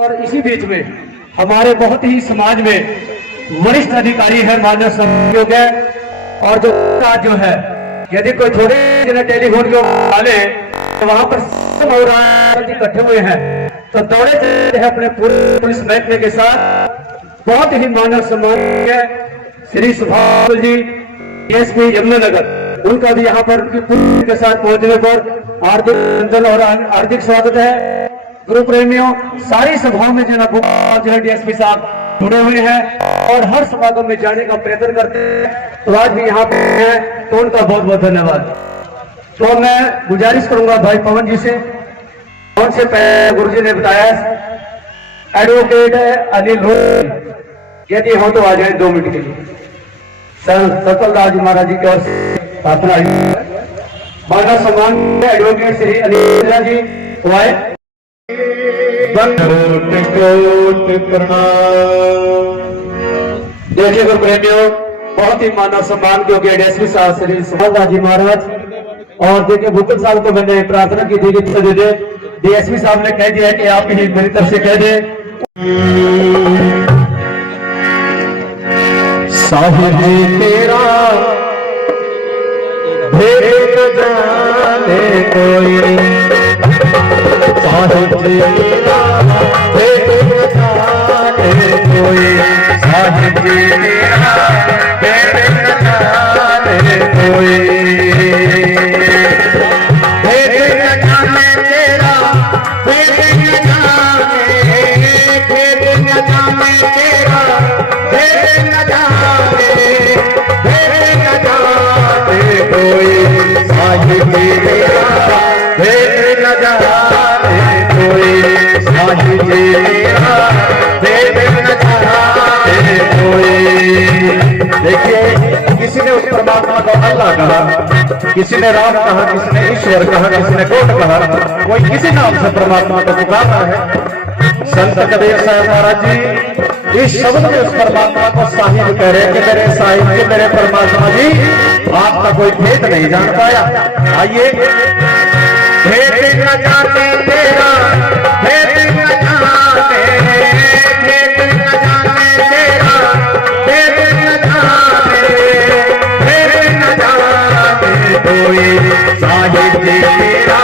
और इसी बीच में हमारे बहुत ही समाज में वरिष्ठ अधिकारी है, माननीय सहयोग है, और जो है यदि कोई थोड़े जगह टेलीफोन के वाले तो वहां पर इकट्ठे हुए हैं तो दौड़े जाते हैं अपने पूरे पुलिस महकमे के साथ। बहुत ही मानव सम्मान है श्री सुभाष जी एसपी यमुनानगर, उनका भी यहाँ पर उनकी पुलिस के साथ पहुंचने पर हार्दिक अभिनंदन और हार्दिक स्वागत है। गुरु प्रेमियों, सारी सभाओं में जो है डीएसपी साहब जुड़े हुए हैं और हर समागम में जाने का प्रयत्न करते हैं, तो आज भी यहाँ पे हैं, तो उनका बहुत बहुत धन्यवाद। तो मैं गुजारिश करूंगा भाई पवन जी से, कौन से पहले गुरु जी ने बताया एडवोकेट अनिल रोड, यदि हो तो आ जाए 2 मिनट के लिए। सफल दास जी महाराज जी की ओर से प्रार्थना मानव सम्मान एडवोकेट श्री अनिल जी आए। देखिए गुरु प्रेमियों, बहुत ही मानव सम्मान क्योंकि डीएसपी साहब श्री सुभाष जी महाराज, और देखिए भूपेंद्र साहब को मैंने प्रार्थना की थी कि दे दे, डीएसपी साहब ने कह दिया कि आप ही मेरी तरफ से कह दे। साहिब तेरा भेद जाने कोई, साहिब तेरा भेद जाने कोई, साहिब तेरा भेद जाने कोई, देखिए किसी ने उस परमात्मा को अल्लाह कहा, किसी ने राम कहा, किसी ने ईश्वर कहा, किसी ने कोट कहा, कोई किसी नाम से परमात्मा को पुकारा है। संत कबीर साहब महाराज जी इस शब्द में उस परमात्मा को साहिब कह रहे हैं कि मेरे साहिब जी, मेरे परमात्मा जी, आपका कोई भेद नहीं जान पाया। आइए, भेद न जाने तेरा, भेद न जाने, भेद न जाने तेरा, भेद न जाने, भेद न जाने कोई, साहिब जी तेरा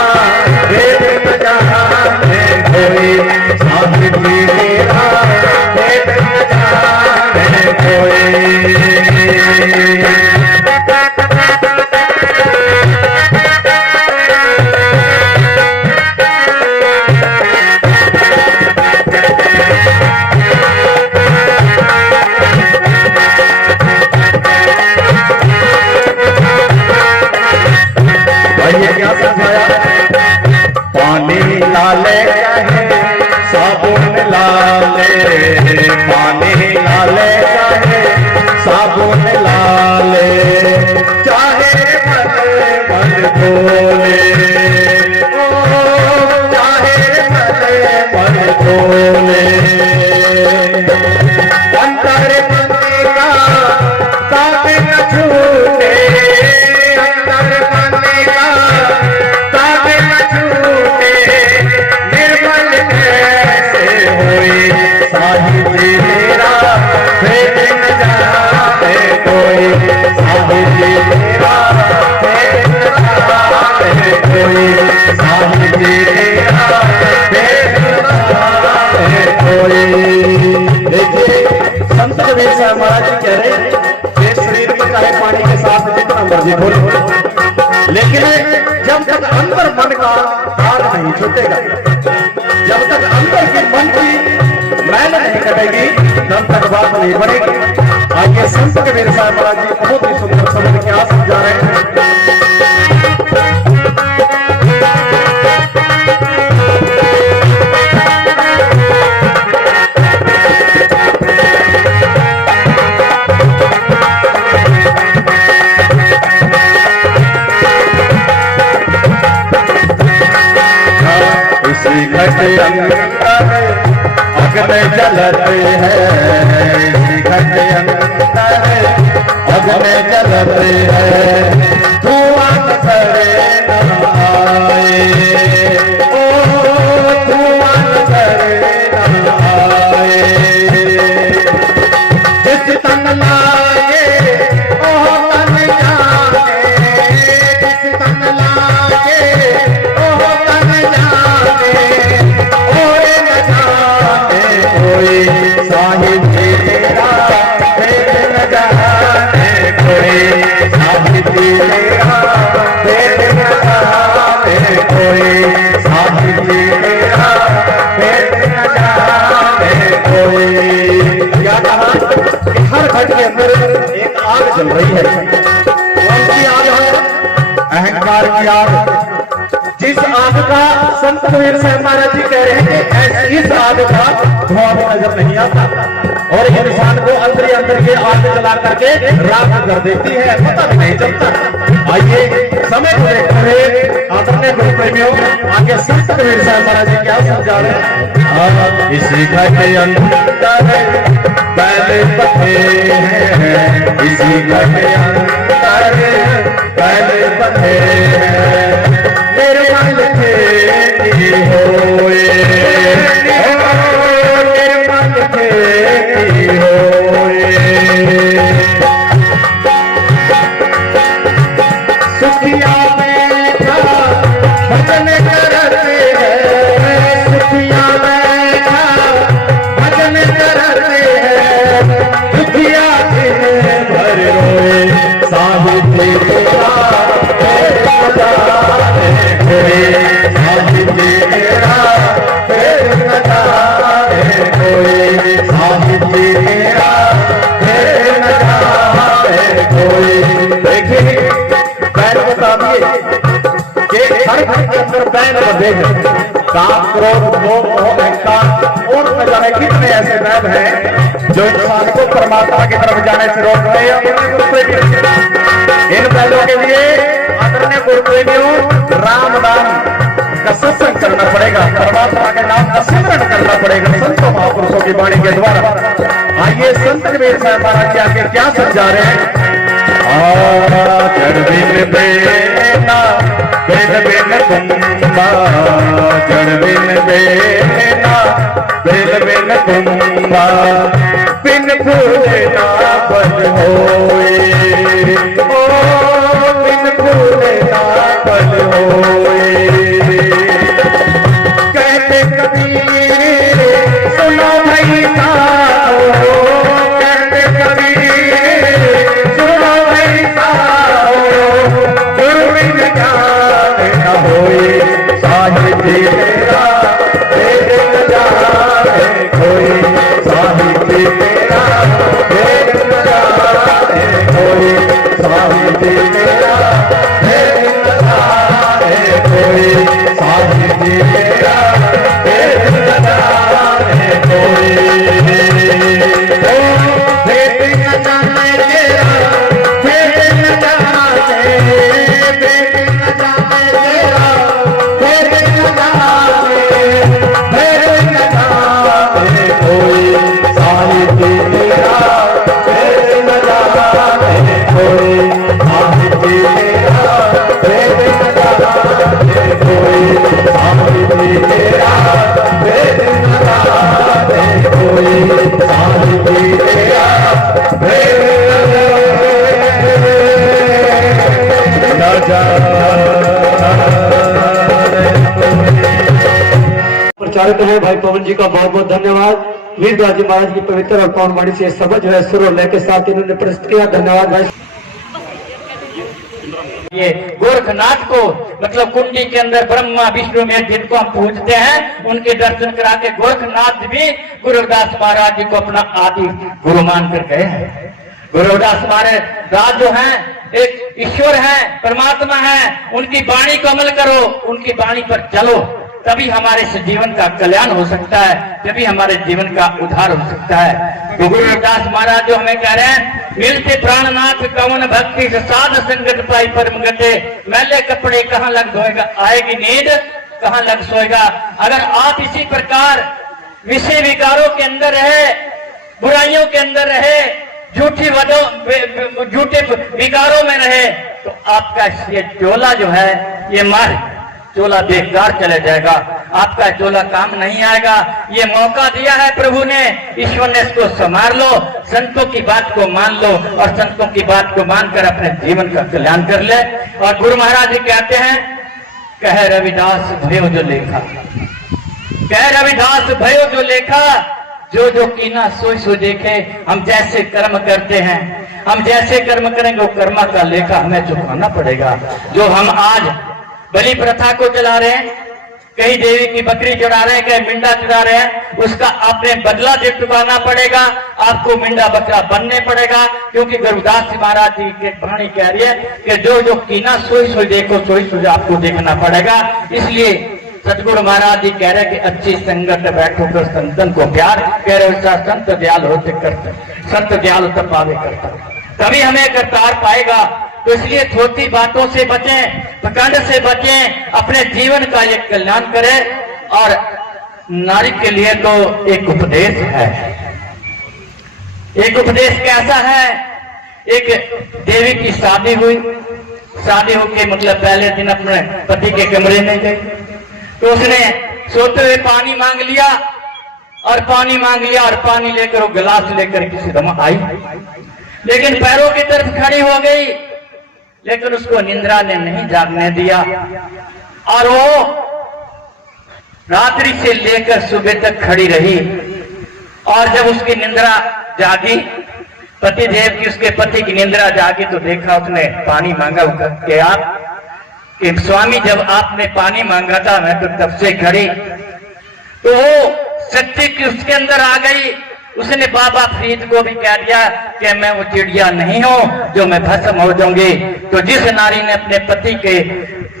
भेद न जाने कोई, साहिब जी तेरा भेद न जाने कोई। पानी लाले चाहे साबुन लाले, पानी लाले चाहे साबुन लाले, चाहे मन मन धोले, चाहे मन मन धोले, अंतर मंदी का काबे न छूटे, अंतर मंदी का काबे न छूटे, निर्मल कैसे होई, साहिब जी तेरा भेद न जाने कोई, साहिब जी तेरा भेद न जाने कोई, साहिब जी तेरा भेद न जाने कोई। देखिए संत कबीर साहब महाराज जी कह रहे हैं कि शरीर में चाहे पानी के साथ जितना मर्जी घोलो, लेकिन जब तक अंदर मन का तार नहीं छूटेगा, जब तक अंदर की मन की मैल नहीं कटेगी, तब तक बात नहीं बनेगी। आइए संत कबीर साहब महाराज जी बहुत ही सुंदर शब्द क्या समझा रहे हैं। इसी घट अग्नि जलते हैं, इसी घट अग्नि जलते करते हैं धुआं करे न आए, ओ धुआं करे न आए। जिस तन लागे ओ तन जाने, जिस तन लागे ओ तन जाने, ओए न जाने कोई साहिब तेरा भेद न जाने कोई साहिब तेरा भेद न जाने कोई साहिब तेरा भेद न जाने कोई। क्या कहा कि हर घट के अंदर एक आग जल रही है। कौन सी आग है? अहंकार की आग। जिस आग का संत कबीर साहब महाराज जी कह रहे हैं कि ऐसी इस आग का धुआं भी नजर नहीं आता और इंसान को अंदर ही अंदर के आग जला करके राख कर देती है, पता भी नहीं चलता। आइए समय को देखते हुए आदरणीय गुरु प्रेमियों आगे संत कबीर साहब महाराज जी क्या समझा रहे हैं। इसी घर के अंदर पहले बधे हैं, इसी घर के अंदर पहले बधे हैं, मेरे मन खेती होए, मेरे मन खेती होए। सुखिया बैठा भजन करते हैं, सुखिया बैठा भजन करते हैं, दुखिया दिन भर रोए साहिब तेरा भेद न जाने कोई, साहिब तेरा भेद न जाने कोई, साहिब तेरा भेद न जाने कोई। देखिए बैल बता दिए कि हर घर के अंदर बैल बंधे हैं। काम क्रोध मोह अहंकार और न जाने कितने ऐसे बैल हैं जो इंसान को परमात्मा की तरफ जाने से रोक रहे हैं। इन बैलों के लिए आदरणीय गुरु प्रेमियों राम नाम का सत्संग करना पड़ेगा, परमात्मा के नाम का सिमरन करना पड़ेगा संतों महापुरुषों की वाणी के द्वारा। आइए संत कबीर साहब महाराज जी आगे क्या समझा रहे हैं। जड़ बिन बेना बिन बिन कुंभा, जड़ बिन बेना बिन बिन कुंभा, बिन फूले ना बन होए, ओ बिन फूले ना बन होए। कहते कबीर सुनो भाई साओ, कहते कबीर सुनो भाई साओ, गुरु बिन ज्ञान न होए, साहिब तेरा भेद न जाने कोई, साहिब तेरा भेद न जाने कोई, साहिब तेरा भेद न जाने कोई, साहिब तेरा भेद न जाने कोई। भेद न जाने तेरा भेद न जाने, भेद न जाने तेरा भेद न जाने, भेद न जाने कोई, साहिब तेरा भेद न जाने कोई, साहिब तेरा भेद न जाने कोई, साहिब तेरा भेद न जाने कोई, साहिब तेरा भेद न जाने। प्रचारित है भाई पवन जी का बहुत बहुत धन्यवाद। वीरदास जी महाराज की पवित्र और पावन वाणी से सब जो है सुर और लय के साथ इन्होंने प्रस्तुत किया। धन्यवाद भाई। ये गोरखनाथ को मतलब कुंडी के अंदर ब्रह्मा विष्णु में जिनको हम पूजते हैं उनके दर्शन करा के गोरखनाथ भी गुरुदास महाराज जी को अपना आदि गुरु मान कर गए हैं। गुरुदास महाराज जो हैं एक ईश्वर हैं, परमात्मा हैं, उनकी वाणी को अमल करो, उनकी वाणी पर चलो, तभी हमारे जीवन का कल्याण हो सकता है, तभी हमारे जीवन का उद्धार हो सकता है। तो गुरुदास महाराज जो हमें कह रहे हैं, मिलते प्राणनाथ कवन भक्ति से साध संगत पाई परम गते, मैले कपड़े कहाँ लग धोएगा, आएगी नींद कहाँ लग सोएगा। अगर आप इसी प्रकार विषय विकारों के अंदर रहे, बुराइयों के अंदर रहे, झूठे विकारों में रहे तो आपका ये चोला जो है ये चोला बेकार चले जाएगा, आपका चोला काम नहीं आएगा। ये मौका दिया है प्रभु ने, ईश्वर ने इसको संभाल लो, संतों की बात को मान लो और संतों की बात को मानकर अपने जीवन का कल्याण कर ले। और गुरु महाराज जी कहते हैं, कह रविदास भयो जो लेखा, कह रविदास भयो जो लेखा, जो जो कीना सोई सो देखे। हम जैसे कर्म करते हैं, हम जैसे कर्म करेंगे वो कर्म का लेखा हमें चुकाना पड़ेगा। जो हम आज बलि प्रथा को चला रहे हैं, कहीं देवी की बकरी चढ़ा रहे हैं, कहीं मिंडा चढ़ा रहे हैं, उसका आपने बदला दे चुकाना पड़ेगा। आपको मिंडा बकरा बनने पड़ेगा, क्योंकि गुरुदास जी महाराज जी के वाणी कह रही है कि जो जो कीना सोई सोई देखो, सोई सोई आपको देखना पड़ेगा। इसलिए सतगुरु महाराज जी कह रहे हैं कि अच्छी संगत बैठो कर संतन को प्यार, कह रहे संत दयाल होते करते, संत दयाल तब पावे करता, तभी हमें करतार पाएगा। तो इसलिए छोटी बातों से बचें, प्रकंड से बचें, अपने जीवन का एक कल्याण करें। और नारी के लिए तो एक उपदेश है। एक उपदेश कैसा है? एक देवी की शादी हुई, शादी होके मतलब पहले दिन अपने पति के कमरे में गई, तो उसने सोते हुए पानी मांग लिया और पानी मांग लिया और पानी लेकर वो गिलास लेकर किसी दम आई, लेकिन पैरों की तरफ खड़ी हो गई, लेकिन उसको निंद्रा ने नहीं जागने दिया और वो रात्रि से लेकर सुबह तक खड़ी रही। और जब उसकी निंद्रा जागी, पति देव की, उसके पति की निंद्रा जागी, तो देखा उसने पानी मांगा कि स्वामी जब आपने पानी मांगा था मैं तो तब से खड़ी। तो वो सच्ची की उसके अंदर आ गई। उसने बाबा फरीद को भी कह दिया कि मैं वो चिड़िया नहीं हूं जो मैं भस्म हो जाऊंगी। तो जिस नारी ने अपने पति के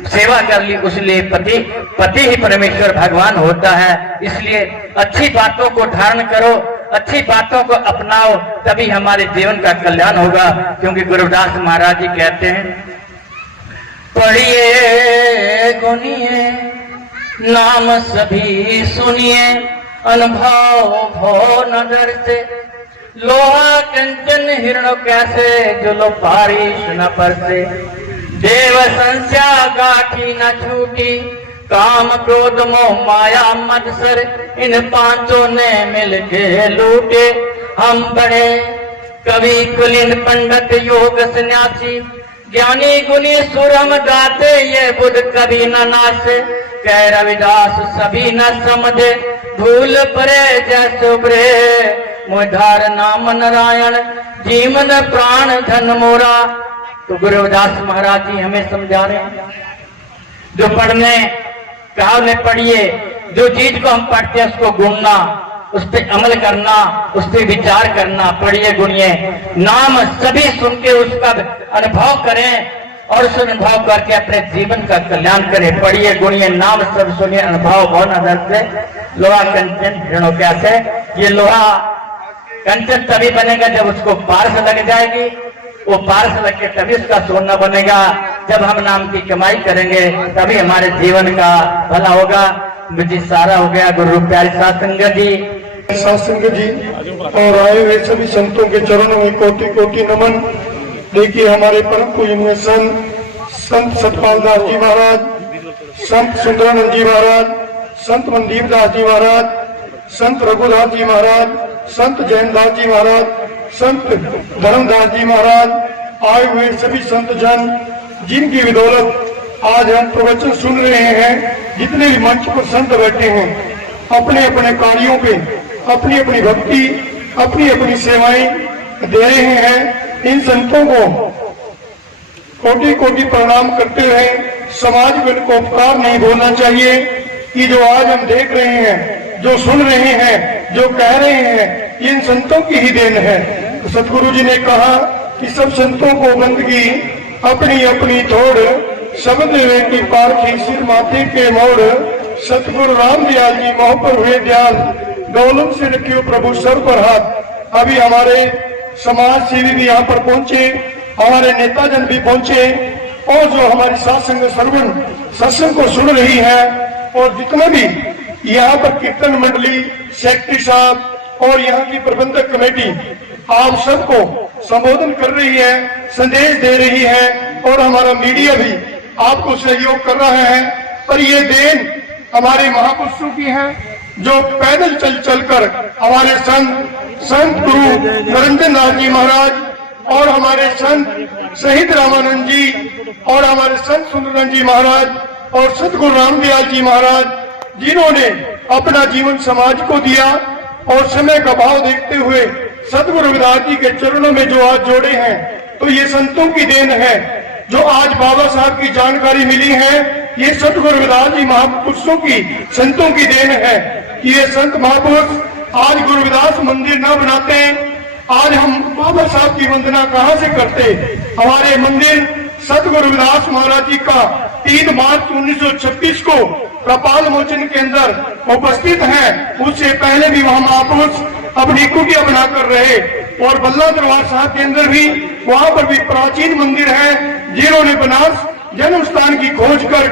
सेवा कर ली, उसलिए पति ही परमेश्वर भगवान होता है। इसलिए अच्छी बातों को धारण करो, अच्छी बातों को अपनाओ, तभी हमारे जीवन का कल्याण होगा। क्योंकि गुरुदास महाराज जी कहते हैं, पढ़िए गुनिए नाम सभी सुनिए, अनुभव भो नजर से, लोहा कंचन हिरण कैसे जो लो बारिश न बरसे, देव संस्या गाठी न छूटी, काम क्रोध मोह माया मत्सर, इन पांचों ने मिल के लूटे। हम बड़े कवि कुलीन पंडित योग सन्यासी, ज्ञानी गुनी सुर हम गाते, ये बुध कभी न नासे। कह रविदास सभी न समझे, भूल परे जैसे उभरे, मोधार नाम नारायण, जीवन प्राण धन मोरा। तो गुरुदास महाराज जी हमें समझा रहे हैं, जो पढ़ने कहा उन्हें पढ़िए, जो चीज को हम पढ़ते हैं उसको गुणना, उस पर अमल करना, उस पर विचार करना, पढ़िए गुणिए, नाम सभी सुन के उसका अनुभव करें और उस अनुभव करके अपने जीवन का कल्याण करें। पढ़िए गुणिए नाम सब सुनिए, अनुभव भव नजर से, लोहा कंचन हिरणों कैसे। ये लोहा कंचन तभी बनेगा जब उसको पारस लग जाएगी, वो पारस लग के तभी उसका सोना बनेगा। जब हम नाम की कमाई करेंगे तभी हमारे जीवन का भला होगा। मुझे सारा हो गया। गुरु प्यारे साथ संगत जी और आए हुए सभी संतों के चरणों में कोटि कोटि नमन। देखिए हमारे परम पूजनीय संत सतपाल दास जी महाराज, संत सुंदरानंद जी महाराज, संत मनदीप दास जी महाराज, संत रघुदास जी महाराज, संत जैनदास जी महाराज, संत धर्मदास जी महाराज, आए हुए सभी संत जन, जिनकी बदौलत आज हम प्रवचन सुन रहे हैं। जितने भी मंच पर संत बैठे हैं, अपने अपने कार्यों पे अपनी अपनी भक्ति, अपनी अपनी सेवाएं दे रहे हैं। इन संतों को कोटि कोटि प्रणाम करते हुए समाज में इनको उपकार नहीं भूलना चाहिए कि जो आज हम देख रहे हैं, जो सुन रहे हैं, जो कह रहे हैं, इन संतों की ही देन है। तो सतगुरु जी ने कहा कि सब संतों को बंदगी अपनी अपनी थोड़, शब्द वे की पारखी सिर माथे के मोड़। सतगुरु रामदयाल जी मोह पर हुए दयाल, डोलम से रखियो प्रभु सर पर हाथ। अभी हमारे समाज सेवी भी यहाँ पर पहुंचे, हमारे नेताजन भी पहुंचे, और जो हमारी सात्संग श्रवण सत्संग को सुन रही है, और जितने भी यहाँ पर कीर्तन मंडली, सेक्रेटरी साहब और यहाँ की प्रबंधक कमेटी, आप सबको संबोधन कर रही है, संदेश दे रही है और हमारा मीडिया भी आपको सहयोग कर रहा है। पर ये देन हमारे महापुरुषों की है जो पैदल चल चलकर हमारे संत गुरु निरंजन नाथ जी महाराज और हमारे संत शहीद रामानंद जी और हमारे संत सुंदरानंद जी महाराज और सतगुरु रामदयाल जी महाराज जिन्होंने अपना जीवन समाज को दिया और समय का भाव देखते हुए सतगुरु रविदास जी के चरणों में जो आज जोड़े हैं, तो ये संतों की देन है। जो आज बाबा साहब की जानकारी मिली है, ये सतगुरु रविदास जी महापुरुषों की, संतों की देन है कि ये संत महापुरुष आज गुरु रविदास मंदिर न बनाते, आज हम बाबा साहब की वंदना कहां से करते। हमारे मंदिर सतगुरु रविदास महाराज जी का 3 मार्च 1926 को कपाल मोचन के अंदर उपस्थित है। उससे पहले भी वहां महापुरुष अपनी कुटिया बनाकर रहे और बल्ला दरबार साहब के अंदर भी, वहां पर भी प्राचीन मंदिर है जिन्होंने बनारस जन्म स्थान की खोज कर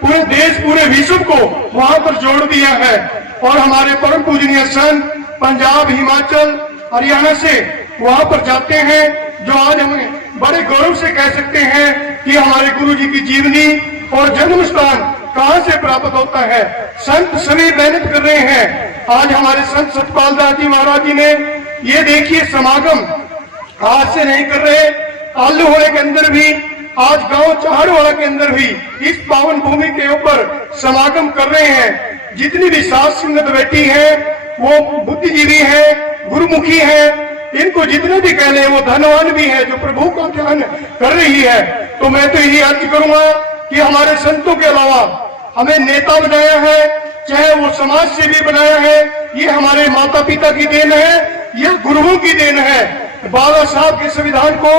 पूरे देश, पूरे विश्व को वहां पर जोड़ दिया है। और हमारे परम पूजनीय संत पंजाब, हिमाचल, हरियाणा से वहां पर जाते हैं, जो आज हमें बड़े गौरव से कह सकते हैं कि हमारे गुरु जी की जीवनी और जन्म स्थान कहां से प्राप्त होता है। संत सभी मेहनत कर रहे हैं। आज हमारे संत सतपाल दास जी महाराज जी ने, ये देखिए समागम आज से नहीं कर रहे, आलूवाड़े के अंदर भी, आज गांव चाहड़वाड़ा के अंदर भी इस पावन भूमि के ऊपर समागम कर रहे हैं। जितनी भी साध संगत बैठी है वो बुद्धिजीवी है, गुरुमुखी है, इनको जितने भी कह ले वो धनवान भी है जो प्रभु का ध्यान कर रही है। तो मैं तो यही अर्ज करूंगा कि हमारे संतों के अलावा हमें नेता बनाया है, चाहे वो समाज सेवी बनाया है, ये हमारे माता पिता की देन है, यह गुरुओं की देन है। बाबा साहब के संविधान को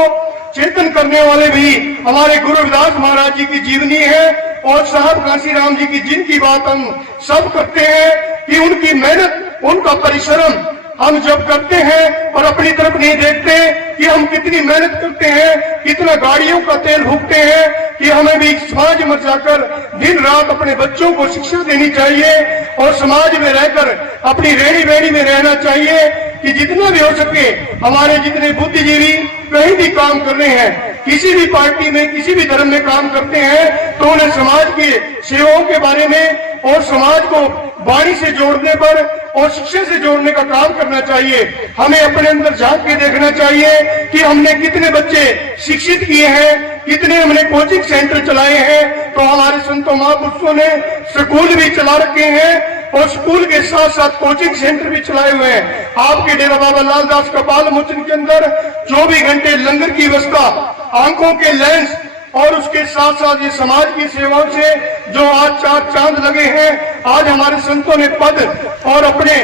चेतन करने वाले भी हमारे गुरु रविदास महाराज जी की जीवनी है और साहब कांशीराम जी की, जिनकी बात हम सब करते हैं कि उनकी मेहनत, उनका परिश्रम हम जब करते हैं और अपनी तरफ नहीं देखते कि हम कितनी मेहनत करते हैं, कितना गाड़ियों का तेल फूकते हैं, कि हमें भी समाज में जाकर दिन रात अपने बच्चों को शिक्षा देनी चाहिए और समाज में रहकर अपनी रेहड़ी बेड़ी में रहना चाहिए। कि जितना भी हो सके हमारे जितने बुद्धिजीवी कहीं भी काम कर रहे हैं, किसी भी पार्टी में, किसी भी धर्म में काम करते हैं, तो उन्हें समाज की सेवाओं के बारे में और समाज को वाणी से जोड़ने पर और शिक्षा से जोड़ने का काम करना चाहिए। हमें अपने अंदर झांक के देखना चाहिए कि हमने कितने बच्चे शिक्षित किए हैं, कितने हमने कोचिंग सेंटर चलाए हैं। तो हमारे संतों महापुरुषों ने स्कूल भी चला रखे हैं और स्कूल के साथ साथ कोचिंग सेंटर भी चलाए हुए हैं। आपके डेरा बाबा लालदास कपाल मोचन के अंदर 24 घंटे लंगर की व्यवस्था, आंखों के लेंस और उसके साथ साथ ये समाज की सेवाओं से जो आज 4 चांद लगे हैं। आज हमारे संतों ने पद और अपने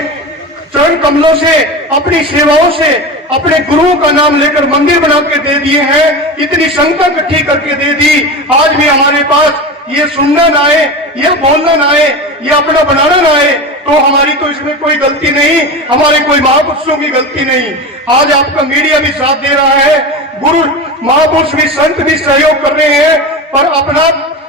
चरण कमलों से, अपनी सेवाओं से अपने गुरुओं का नाम लेकर मंदिर बना के दे दिए हैं, इतनी संगत इकट्ठी करके दे दी। आज भी हमारे पास ये सुनना ना आए, ये बोलना ना आए, ये अपना बनाना ना आए, तो हमारी तो इसमें कोई गलती नहीं, हमारे कोई महापुरुषों की गलती नहीं। आज आपका मीडिया भी साथ दे रहा है, गुरु महापुरुष भी, संत भी सहयोग कर रहे हैं, पर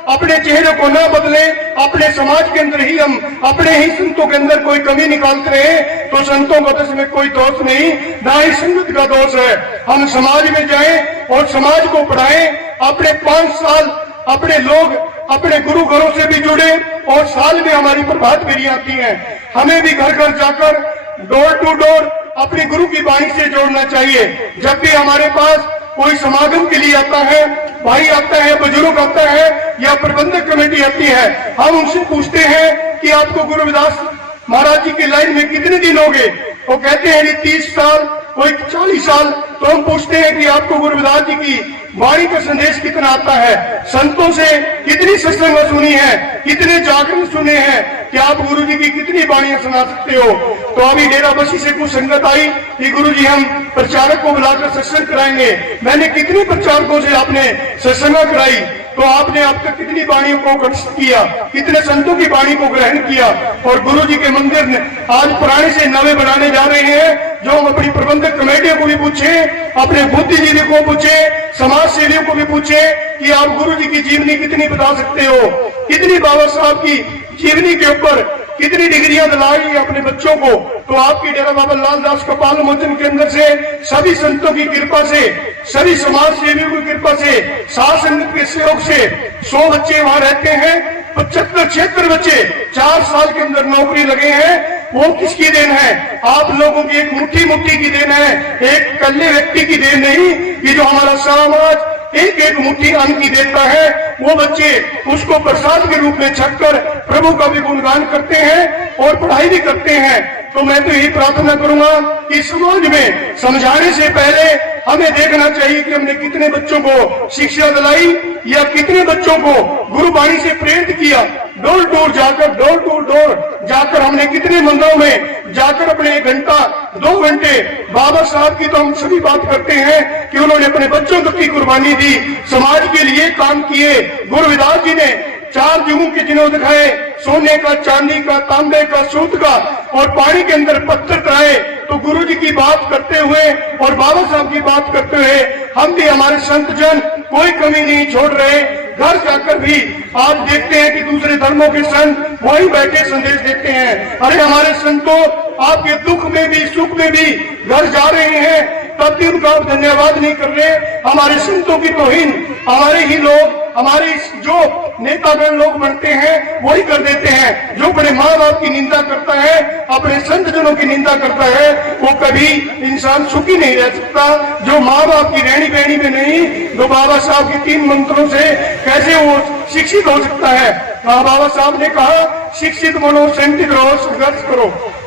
अपने चेहरे को न बदले, अपने समाज के अंदर ही हम अपने ही संतों के अंदर कोई कमी निकालते रहे तो संतों का इसमें कोई दोष नहीं, ना ही संगत का दोष है। हम समाज में जाएं और समाज को पढ़ाएं। अपने 5 साल अपने लोग अपने गुरु घरों से भी जुड़े और साल में हमारी प्रभात फेरी आती है। हमें भी घर घर जाकर डोर टू डोर अपने गुरु की वाणी से जोड़ना चाहिए। जब भी हमारे पास कोई समागम के लिए आता है, भाई आता है, बुजुर्ग आता है या प्रबंधक कमेटी आती है, हम उनसे पूछते हैं कि आपको गुरु रविदास महाराज जी की लाइन में कितने दिन हो गए। वो कहते हैं 30 साल, कोई 40 साल। तो हम पूछते हैं कि आपको गुरु रविदास जी की वाणी का संदेश कितना आता है, संतों से कितनी सत्संग सुनी है, कितने जागरण सुने हैं, कि आप गुरु जी की कितनी वाणियां सुना सकते हो। तो अभी डेरा बसी से कुछ संगत आई कि गुरु जी हम प्रचारक को बुलाकर सत्संग कराएंगे। मैंने कितने प्रचारकों से आपने सत्संग कराई, तो आपने अब तक कितनी वाणियों को ग्रहण किया, कितने संतों की वाणी को ग्रहण किया। और गुरु जी के मंदिर ने आज पुराने से नवे बनाने जा रहे हैं। जो हम अपनी प्रबंधक कमेटियों को भी पूछे, अपने बुद्धिजीवी को पूछे, समाज सेवियों को भी पूछे कि आप गुरु जी की जीवनी कितनी बता सकते हो, कितनी बाबा साहब की जीवनी के ऊपर कितनी डिग्रियां दिलाई अपने बच्चों को। तो आपकी डेरा बाबा लाल दास कपाल मोचन के अंदर से सभी संतों की कृपा से, सभी समाज सेवियों की कृपा से, साथ संगत के सहयोग से 100 बच्चे वहां रहते हैं। 75-76 बच्चे 4 साल के अंदर नौकरी लगे हैं। वो किसकी देन है? आप लोगों की एक मुट्ठी मुट्ठी की देन है, एक कल्ले व्यक्ति की देन नहीं। ये जो हमारा समाज एक एक मुट्ठी अन्न की देता है, वो बच्चे उसको प्रसाद के रूप में छककर प्रभु का भी गुणगान करते हैं और पढ़ाई भी करते हैं। तो मैं तो यही प्रार्थना करूंगा कि समाज में समझाने से पहले हमें देखना चाहिए कि हमने कितने बच्चों को शिक्षा दिलाई या कितने बच्चों को गुरुबाणी से प्रेरित किया। डोर टू डोर जाकर हमने कितने मंदिरों में जाकर अपने 1 घंटा 2 घंटे, बाबा साहब की तो हम सभी बात करते हैं कि उन्होंने अपने बच्चों तक की कुर्बानी दी, समाज के लिए काम किए। गुरु रविदास जी ने 4 युगों के चिन्ह दिखाए, सोने का, चांदी का, तांबे का, सूत का, और पानी के अंदर पत्थर कराए। तो गुरु जी की बात करते हुए और बाबा साहब की बात करते हुए हम भी, हमारे संत जन कोई कमी नहीं छोड़ रहे। घर जाकर भी आज देखते हैं कि दूसरे धर्मों के संत वहीं बैठे संदेश देते हैं। अरे हमारे संतों, आपके दुख में भी सुख में भी घर जा रहे हैं, तब भी उनका आप धन्यवाद नहीं कर रहे। हमारे संतों की तौहीन हमारे ही लोग, हमारे जो नेतागण लोग बनते हैं वही कर देते हैं। जो अपने माँ बाप की निंदा करता है, अपने संत जनों की निंदा करता है, वो कभी इंसान सुखी नहीं रह सकता। जो माँ बाप की रहनी बहनी में नहीं, जो बाबा साहब के 3 मंत्रों से कैसे वो शिक्षित हो सकता है। बाबा साहब ने कहा, शिक्षित बनो, संचित रहो, संघर्ष करो।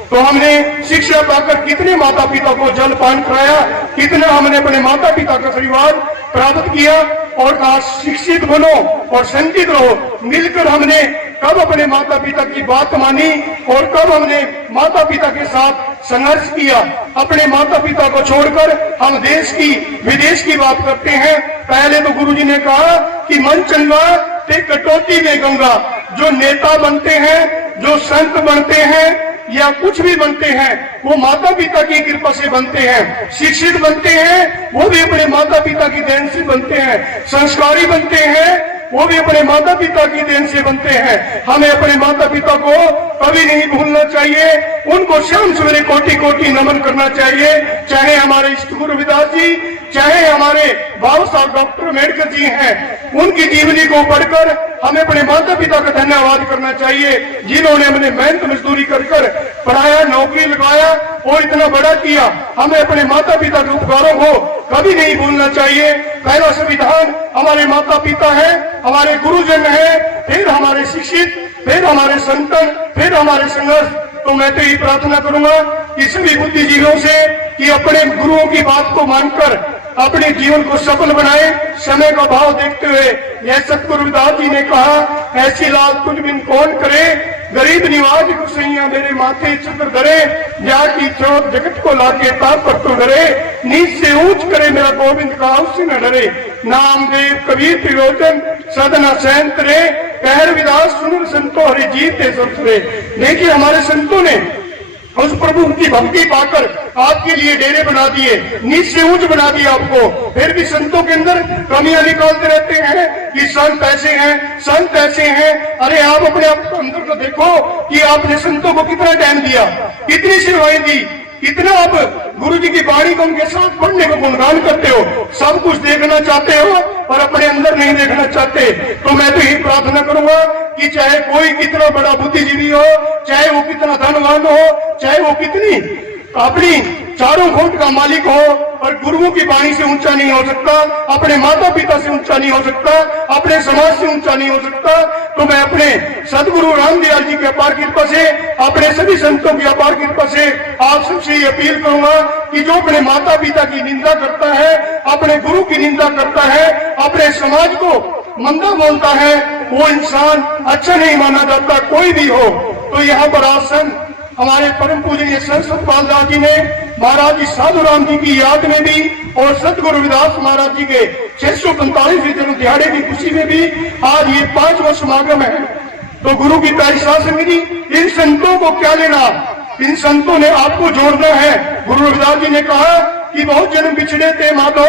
तो हमने शिक्षा पाकर कितने माता पिता को जल पान कराया, कितना हमने अपने माता पिता का आशीर्वाद प्राप्त किया और कहा शिक्षित बनो और संचित रहो। मिलकर हमने कब अपने माता पिता की बात मानी और कब हमने माता पिता के साथ संघर्ष किया। अपने माता पिता को छोड़कर हम देश की विदेश की बात करते हैं। पहले तो गुरुजी ने कहा कि मन चंगा ते कटौती में गंगा। जो नेता बनते हैं, जो संत बनते हैं या कुछ भी बनते हैं, वो माता पिता की कृपा से बनते हैं। शिक्षित बनते हैं, वो भी अपने माता पिता की देन से बनते हैं। संस्कारी बनते हैं, वो भी अपने माता पिता की देन से बनते हैं। हमें अपने माता पिता को कभी नहीं भूलना चाहिए, उनको शाम सवेरे कोटि कोटि नमन करना चाहिए। चाहे हमारे इष्ट गुरु रविदास जी, चाहे हमारे बाबा साहब डॉक्टर अम्बेडकर जी हैं, उनकी जीवनी को पढ़कर हमें अपने माता पिता का धन्यवाद करना चाहिए, जिन्होंने हमने मेहनत मजदूरी कर पढ़ाया, नौकरी लगाया और इतना बड़ा किया। हमें अपने माता पिता के उपकारों को कभी नहीं भूलना चाहिए। पहला संविधान हमारे माता पिता है, हमारे गुरुजन है, फिर हमारे शिक्षित, फिर हमारे संतन, फिर हमारे संघर्ष। तो मैं तो ये प्रार्थना करूंगा कि सभी बुद्धिजीवियों से कि अपने गुरुओं की बात को मानकर अपने जीवन को सफल बनाए। समय का भाव देखते हुए यह सतगुरु रविदास जी ने कहा, ऐसी लाल तुझ बिन कौन करे, गरीब निवाज गुसैया मेरे माथे चक्र धरे, जाकी चौक जगत को लाके ताप पर तो डरे, नीच से ऊंच करे मेरा गोविंद का उससे न डरे, नामदेव कबीर त्रिलोचन सदना सहन करे, कह रविदास सुन संतो हरि जीते सबसरे। देखिए हमारे संतों ने उस प्रभु की भक्ति पाकर आपके लिए डेरे बना दिए, नीच से ऊंच बना दिया आपको। फिर भी संतों के अंदर कमियां निकालते रहते हैं कि संत ऐसे हैं, संत ऐसे हैं। अरे आप अपने आप को अंदर को देखो कि आपने संतों को कितना टाइम दिया, कितनी सेवाएं दी, कितना आप गुरु जी की बाणी को उनके साथ पढ़ने को गुणगान करते हो। सब कुछ देखना चाहते हो और अपने अंदर नहीं देखना चाहते। तो मैं तो यही प्रार्थना करूंगा कि चाहे कोई कितना बड़ा बुद्धिजीवी हो, चाहे वो कितना धनवान हो, चाहे वो कितनी अपनी चारों खोट का मालिक हो, और गुरुओं की बाणी से ऊंचा नहीं हो सकता, अपने माता पिता से ऊंचा नहीं हो सकता, अपने समाज से ऊंचा नहीं हो सकता। तो मैं अपने सदगुरु रामदयाल जी की अपार कृपा से, अपने सभी संतों की अपार कृपा से आप सबसे ये अपील करूंगा कि जो अपने माता पिता की निंदा करता है, अपने गुरु की निंदा करता है, अपने समाज को मंदा बोलता है, वो इंसान अच्छा नहीं माना जाता, कोई भी हो। तो यहाँ पर आसन हमारे परम पूजनीय संत सतपाल दास जी ने महाराज जी साधु राम जी की याद में भी और सतगुरु रविदास महाराज जी के 645वें जन्म दिहाड़े की खुशी में भी आज ये 5वां समागम है। तो गुरु की प्यारी साध संगत जी, इन संतों को क्या लेना, इन संतों ने आपको जोड़ना है। गुरु रविदास जी ने कहा कि बहुत जन्म बिछड़े थे माधो,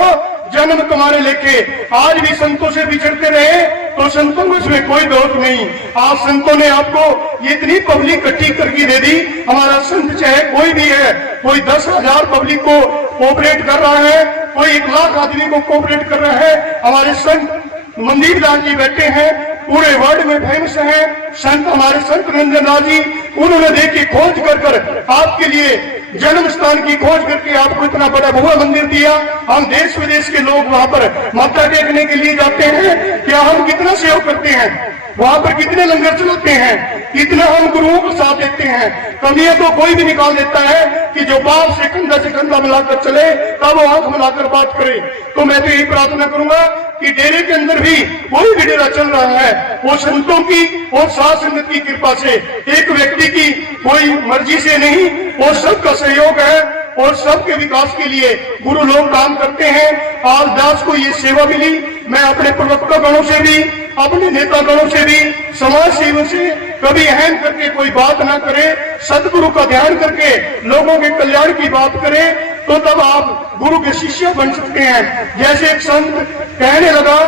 जन्म तुम्हारे लेके। आज भी संतों से बिछड़ते रहे तो संतों को इसमें कोई दोष नहीं। आप संतों ने आपको ये इतनी पब्लिक इकट्ठी करके दे दी। हमारा संत चाहे कोई भी है, कोई 10,000 पब्लिक को कोऑपरेट कर रहा है, कोई 1 लाख आदमी को कोऑपरेट कर रहा है। हमारे संत मनदीप दास जी बैठे हैं, पूरे वर्ल्ड में फेमस हैं। संत हमारे संत रंजन दास जी, उन्होंने देखी खोज कर आपके लिए जन्म स्थान की खोज करके आपको इतना बड़ा भव्य मंदिर दिया। हम देश विदेश के लोग वहां पर माथा टेकने के लिए जाते हैं। क्या हम कितना सहयोग करते हैं, वहां पर कितने लंगर चलाते हैं, कितना हम गुरुओं को साथ देते हैं। कमियां तो कोई भी निकाल देता है कि जो बाप से कंधा मिलाकर चले तब वो आंख मिलाकर बात करे। तो मैं तो यही प्रार्थना करूंगा कि डेरे के अंदर भी कोई भी डेरा चल रहा है, वो संतों की और साथ संगत की कृपा से, एक व्यक्ति की कोई मर्जी से नहीं, वो सबका सहयोग है और सबके विकास के लिए गुरु लोग काम करते हैं। आज दास को ये सेवा मिली। मैं अपने प्रवक्ता गणों से भी, अपने नेता गणों से भी, समाज सेवा से कभी अहम करके कोई बात ना करे, सदगुरु का ध्यान करके लोगों के कल्याण की बात करें, तो तब आप गुरु के शिष्य बन सकते हैं। जैसे एक संत कहने लगा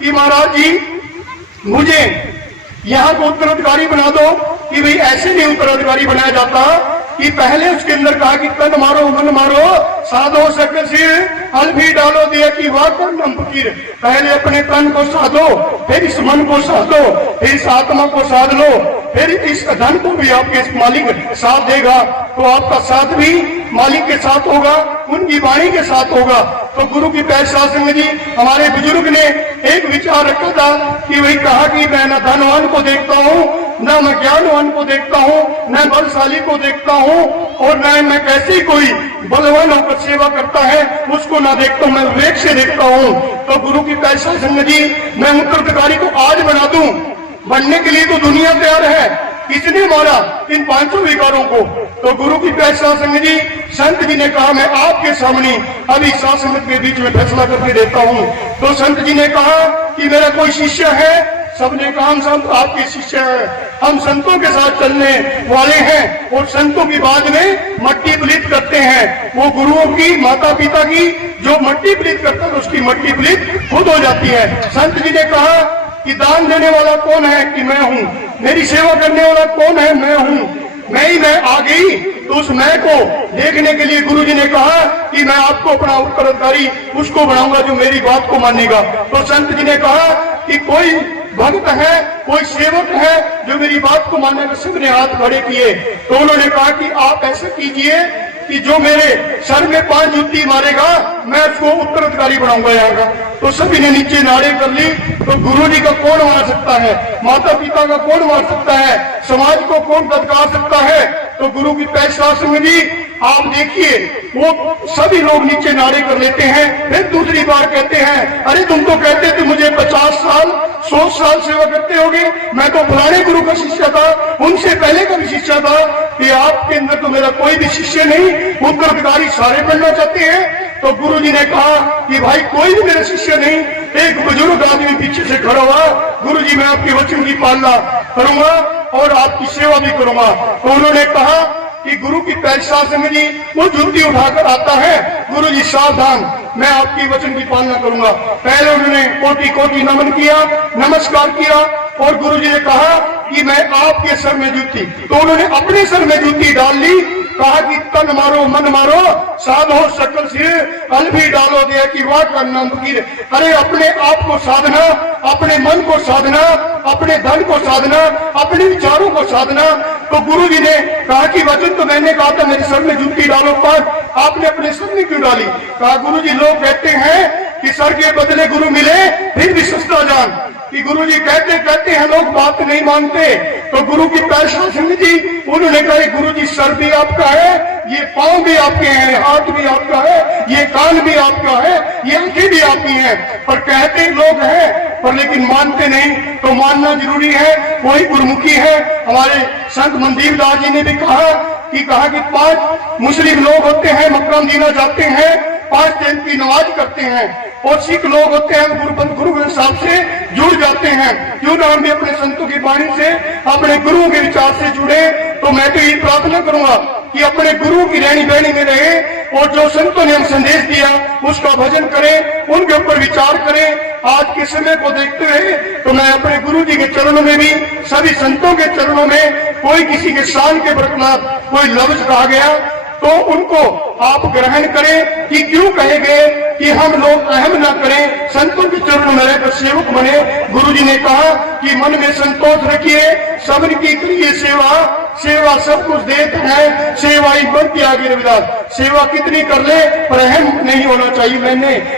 कि महाराज जी मुझे यहाँ को उत्तराधिकारी बना दो, कि भाई ऐसे नहीं उत्तराधिकारी बनाया जाता कि पहले उसके अंदर कहा कि तन मारो मन मारो साधो सकल सिर अलफी डालो दिया कि वाह कर नम फकीर। पहले अपने तन को साधो, फिर इस मन को साधो, फिर इस आत्मा को साध लो, फिर इस धन को भी आपके मालिक साथ देगा। तो आपका साथ भी मालिक के साथ होगा, उनकी वाणी के साथ होगा। तो गुरु की पैर शासन जी, हमारे बुजुर्ग ने एक विचार रखा था कि वही कहा कि मैं न धनवान को देखता हूँ, न मैं ज्ञानवान को देखता हूँ, न बलशाली को देखता हूँ, और न मैं कैसे कोई बलवान होकर सेवा करता है उसको ना देखता हूँ, मैं विवेक से देखता हूँ। तो गुरु की पैर शासन जी, मैं उत्तराधिकारी को आज बना दूं, बनने के लिए तो दुनिया तैयार है, किसने मारा इन 500 विकारों को? तो गुरु की पैर शासन जी, संत जी ने कहा मैं आपके सामने अभी शासन के बीच में फैसला करके देता हूँ। तो संत जी ने कहा कि मेरा कोई शिष्य है? सबने कहा हम सब आपके शिष्य हैं, हम संतों के साथ चलने वाले हैं और संतों की बाद में मट्टी पलीत करते हैं। वो गुरुओं की, माता पिता की जो मट्टी पलीत करता है उसकी मट्टी पलीत खुद हो जाती है। संत जी ने कहा कि दान देने वाला कौन है? कि मैं हूँ। मेरी सेवा करने वाला कौन है? मैं हूँ। मैं आ गई। तो उस मैं को देखने के लिए गुरु जी ने कहा कि मैं आपको अपना उत्तराधिकारी उसको बनाऊंगा जो मेरी बात को मानेगा। तो संत जी ने कहा कि कोई भक्त है, कोई सेवक है जो मेरी बात को मानेगा। सबने हाथ खड़े किए। तो उन्होंने कहा कि आप ऐसा कीजिए कि जो मेरे सर में 5 जूती मारेगा मैं उसको उत्तराधिकारी बनाऊंगा यहाँ का। तो सभी ने नीचे नारे कर ली। तो गुरु जी का कौन मार सकता है? माता पिता का कौन मार सकता है? समाज को कौन धत्कार सकता है? तो गुरु की पैर शासन जी, आप देखिए वो सभी लोग नीचे नारे कर लेते हैं। फिर दूसरी बार कहते हैं अरे तुम तो कहते थे मुझे 50 साल 100 साल सेवा करते होगे, मैं तो फलाने गुरु का शिष्य था, उनसे पहले का भी शिष्य था, कि आपके अंदर तो मेरा कोई भी शिष्य नहीं, उत्तराधिकारी सारे बनना चाहते हैं। तो गुरु जी ने कहा कि भाई कोई भी मेरा शिष्य नहीं। एक बुजुर्ग आदमी पीछे से खड़ा हुआ, गुरु जी मैं आपके वचन की पालना करूंगा और आपकी सेवा भी करूंगा। तो उन्होंने कहा कि गुरु की पैर शासन जी, वो जूती उठाकर आता है, गुरु जी सावधान, मैं आपकी वचन की पालना करूंगा। पहले उन्होंने कोटि कोटि नमन किया, नमस्कार किया और गुरु जी ने कहा कि मैं आपके सर में जूती। तो उन्होंने अपने सर में जूती डाल ली। कहा कि तन मारो मन मारो साधो सकल सिर अलफी डालो दिया कि वाह का नाम फकीर। अरे अपने आप को साधना, अपने मन को साधना, अपने धन को साधना, अपने विचारों को साधना। तो गुरु जी ने कहा कि वचन तो मैंने कहा था मेरे सर में जूती डालो, पर आपने अपने सर में क्यों डाली? कहा गुरु जी लोग कहते हैं कि सर के बदले गुरु मिले फिर भी सस्ता जान, कि गुरु जी कहते हैं लोग बात नहीं मानते। तो गुरु की पैर शासन जी, उन्होंने कहा गुरु जी सर भी आपका है, ये पांव भी आपके हैं, हाथ भी आपका है, ये कान भी आपका है, ये आंखें भी आपकी हैं। पर कहते लोग हैं पर लेकिन मानते नहीं। तो मानना जरूरी है, वही गुरुमुखी है। हमारे संत मनदीप दास जी ने भी कहा कि 5 मुस्लिम लोग होते हैं मक्का मदीना जाते हैं, 5 टाइम की नमाज करते हैं, और सिख लोग होते हैं गुरु ग्रंथ साहब से जुड़ जाते हैं। क्यों ना हम भी अपने संतों की वाणी से, अपने गुरुओं के विचार से जुड़े। तो मैं तो ये प्रार्थना करूंगा कि अपने गुरु की रहनी बहनी में रहे और जो संतों ने हम संदेश दिया उसका भजन करें, उनके ऊपर विचार करें, आज के समय को देखते हुए तो मैं अपने गुरु जी के चरणों में भी, सभी संतों के चरणों में, कोई किसी के शान के बरखलाफ कोई लफ्ज कहा गया तो उनको आप ग्रहण करें कि क्यों कहे गए कि हम लोग अहम ना करें, संतों के चरणों में रहकर सेवक बने। गुरु जी ने कहा कि मन में संतोष रखिए, सबन की करिए सेवा, सेवा सब कुछ देते हैं, सेवा ही बन के आगे रविदास। सेवा कितनी कर ले पर अहम नहीं होना चाहिए।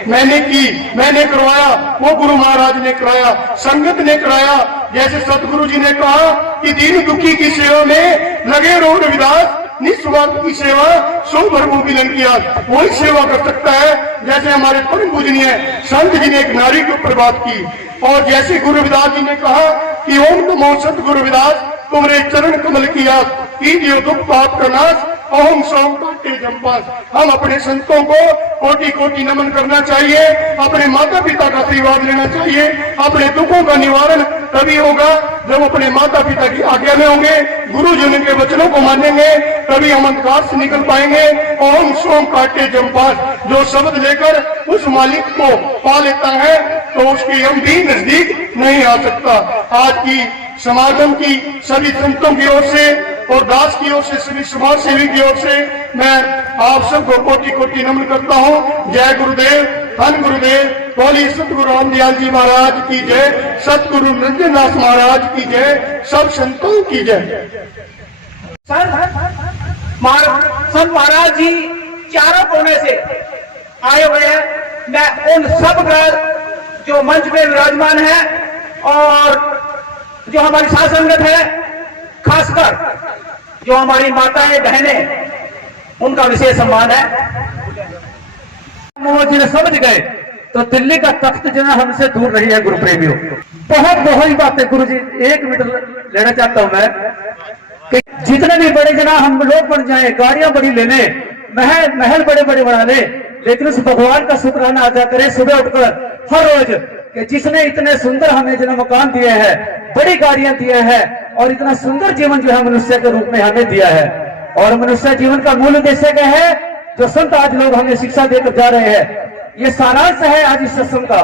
मैंने की, मैंने करवाया, वो गुरु महाराज ने कराया, संगत ने कराया। जैसे सतगुरु जी ने कहा कि दीन दुखी की सेवा में लगे रहो रविदास, निस्वार्थ की सेवा सो भरभू मिलन किया, वही सेवा कर सकता है। जैसे हमारे परम पूजनीय संत जी ने एक नारी के ऊपर बात की, और जैसे गुरु रविदास जी ने कहा कि ओम नमो सतगुरु रविदास, तुम्हारे चरण कमल किया कीजिए दुख पाप का नाश, ओम सोम काटे जम्पास। हम अपने संतों को कोटि कोटि नमन करना चाहिए, अपने माता पिता का आशीर्वाद लेना चाहिए। अपने दुखों का निवारण तभी होगा जब अपने माता पिता की आज्ञा में होंगे, गुरुजन के वचनों को मानेंगे, तभी हम अंधकार से निकल पाएंगे। ओम सोम काटे जम्पास, जो शब्द लेकर उस मालिक को पा लेता है तो उसकी हम भी नजदीक नहीं आ सकता। आज की समागम की सभी संतों की ओर से और दास की ओर से, सभी समाज सेवी की ओर से मैं आप सबको कोटि कोटि नमन करता हूँ। जय गुरुदेव, धन गुरुदेव, बोली सतगुरु रामदयाल जी महाराज की जय, सतगुरु निरंजन दास महाराज की जय, सब संतों की जय। संत महाराज जी चारों कोने से आए हुए हैं। मैं उन सब का जो मंच में विराजमान है और जो हमारी साथ संगत है, खासकर जो हमारी माताएं बहनें, उनका विशेष सम्मान है। वो जिन्हें समझ गए तो दिल्ली का तख्त जो है हमसे दूर नहीं है। गुरु प्रेमियों, बहुत ही बातें गुरु जी, 1 मिनट लेना चाहता हूं मैं कि जितने भी बड़े जना हम लोग बन जाए, गाड़ियां बड़ी ले लें, महल बड़े बड़े बना ले, लेकिन उस भगवान का शुक्राना अदा करें सुबह उठकर हर रोज कि जिसने इतने सुंदर हमें जो मकान दिए हैं, बड़ी गाड़ियां दिए हैं और इतना सुंदर जीवन जो है मनुष्य के रूप में हमें दिया है। और मनुष्य जीवन का मूल उद्देश्य क्या है, जो संत आज लोग हमें शिक्षा देकर जा रहे हैं, ये सारांश है आज इस सत्संग का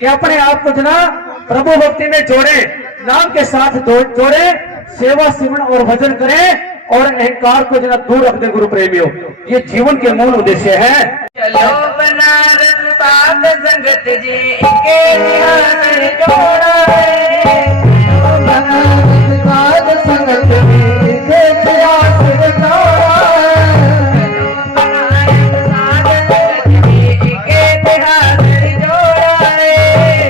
कि अपने आप को जना प्रभु भक्ति में जोड़े, नाम के साथ जोड़े, सेवा सिमरन और भजन करें और अहंकार को जना दूर रख दे। गुरु प्रेमियों, ये जीवन के मूल उद्देश्य है। चलो बनारस साध संगत जी के ध्यान जोड़ा है, बनारस साध संगत जी के ध्यान जोड़ा है,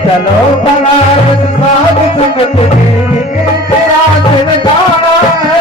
चलो बनारस साध संगत जी के ध्यान जोड़ा है,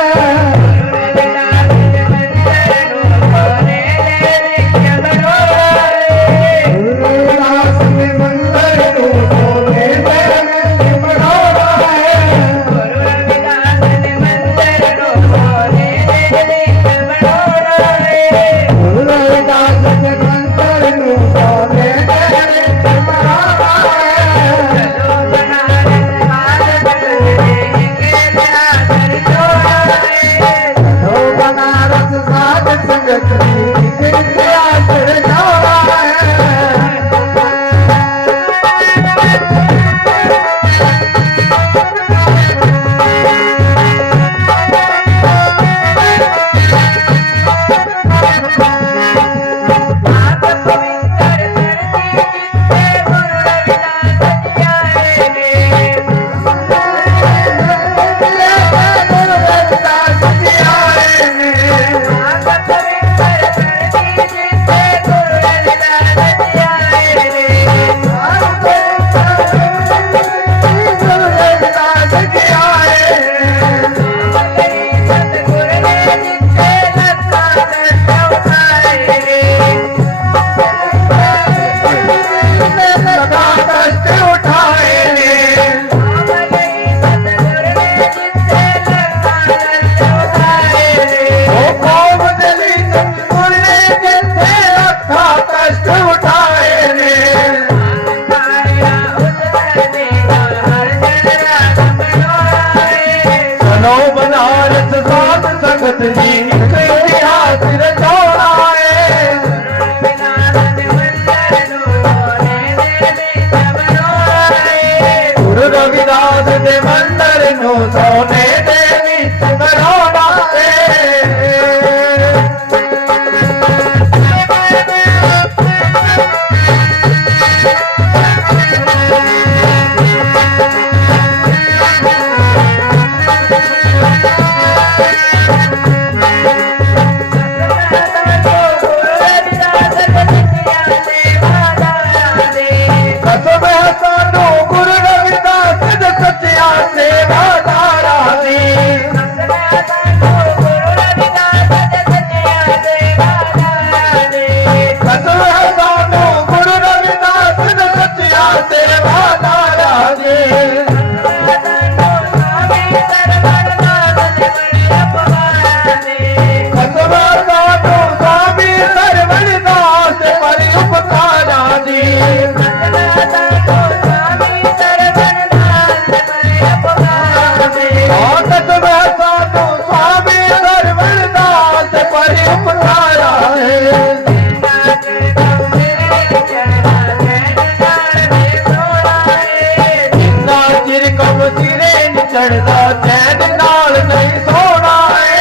चढ़दा चैन नाल नहीं सोना है।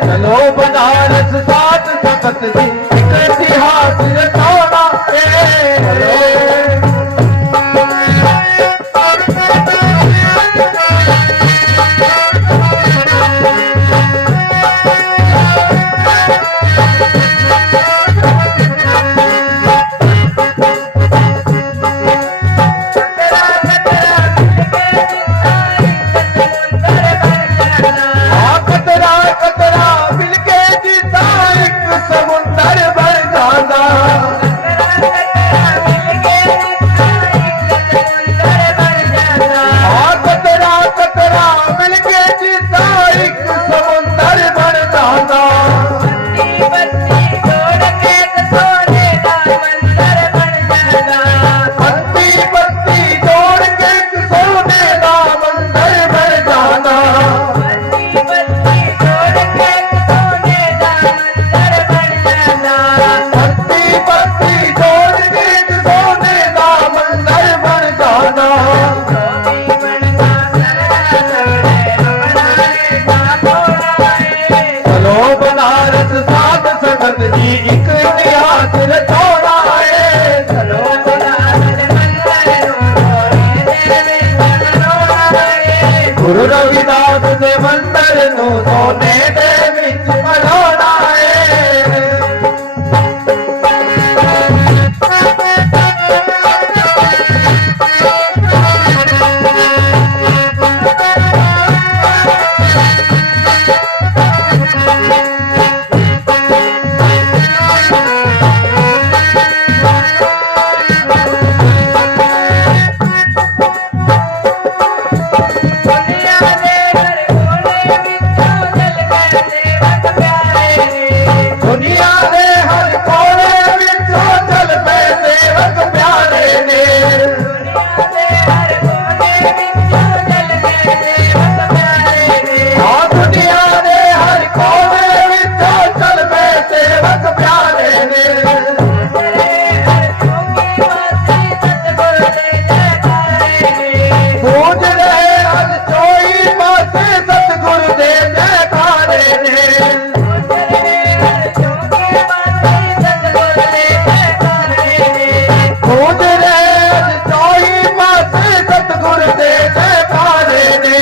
चलो बनारस साथ संगत जी एक इतिहास रचौना है। गुरु रविदास दे मंदिर नू सोने दे विच मढ़ौना है। दुनिया दे हर कोने विचों चल पे सेवक प्यारे ने। हाँ दुनिया दे हर कोने विचों चल पे सेवक प्यारे ने। पूज रहे हर चोई पासे सतगुरु दे जयकारे ने। पूज रहे हर चोई पासे सतगुरु दे जयकारे ने।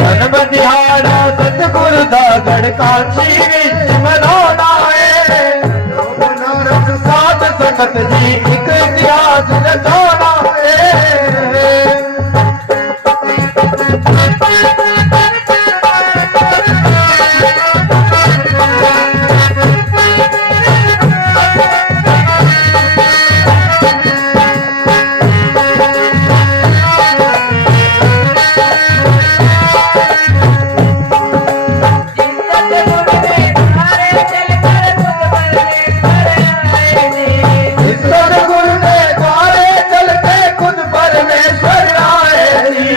धन बनिहारा सतगुरु दा गढ़ काशी विच मनाउणा है। बनारस साध संगत जी एक इतिहास रचौना है। सतगुरु ने द्वारे चलते खुद परमेश्वर आए जी।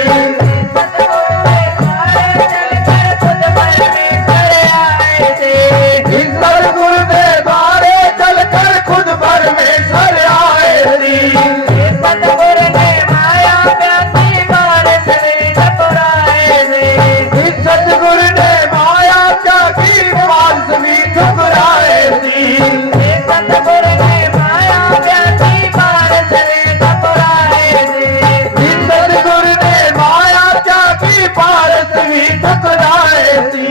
सतगुरु ने द्वारे चलकर खुद परमेश्वर आए जी। सतगुरु ने माया त्यागी पास भी ठुकराए जी। सतगुरु ने माया त्यागी पारस भी ठुकराए जी।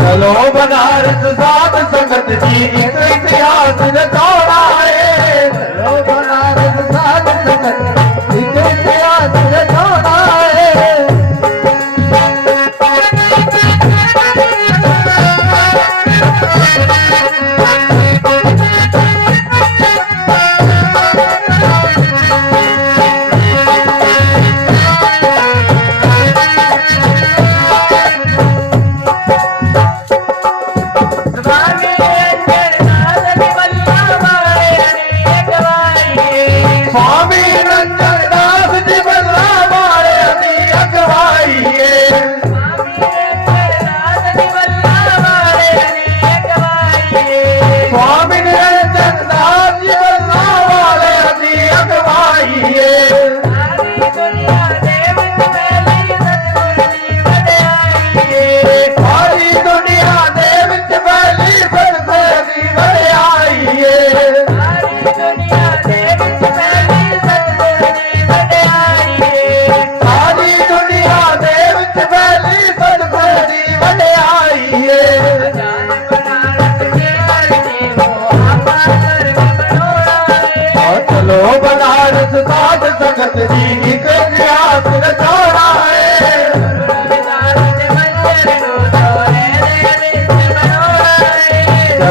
चलो बनारस साध संगत जी एक इतिहास रचौना है। चलो बनारस साध संगत एक इतिहास रचौना है। स्वामी अंजन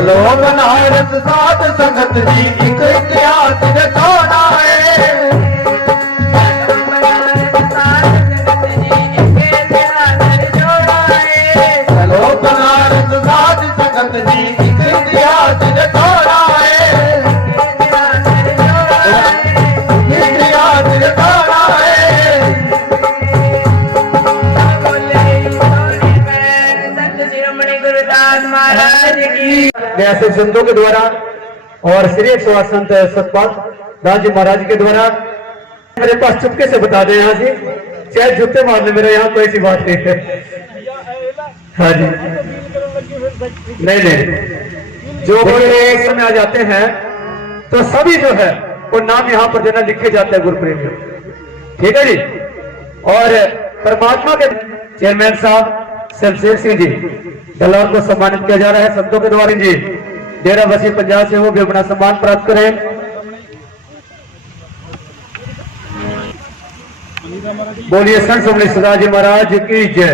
चलो बनारस साध संगत जी एक इतिहास रचाना है। चलो बनारस साध संगत जी एक इतिहास रचाना है। इतिहास रचाना है। गुरुदास महाराज की ऐसे संतों के द्वारा और श्री 108 संत सतपाल दास जी महाराज के द्वारा मेरे पास चुपके से बता दें यहाँ से, चाहे जूते मार ले, मेरा यहाँ कोई ऐसी बात नहीं है। हाँ जी, नहीं जो एक समय आ जाते हैं तो सभी जो है वो नाम यहाँ पर देना लिखे जाते हैं गुरुप्रेमियों, ठीक है जी। और परमात्मा के चेयरमैन साहब शमशेर सिंह जी दलाल को सम्मानित किया जा रहा है संतों के द्वारा जी। डेरा बसी पंजाब से वो भी अपना सम्मान प्राप्त करें। बोलिए संत सोमनी सदा जी महाराज की जय।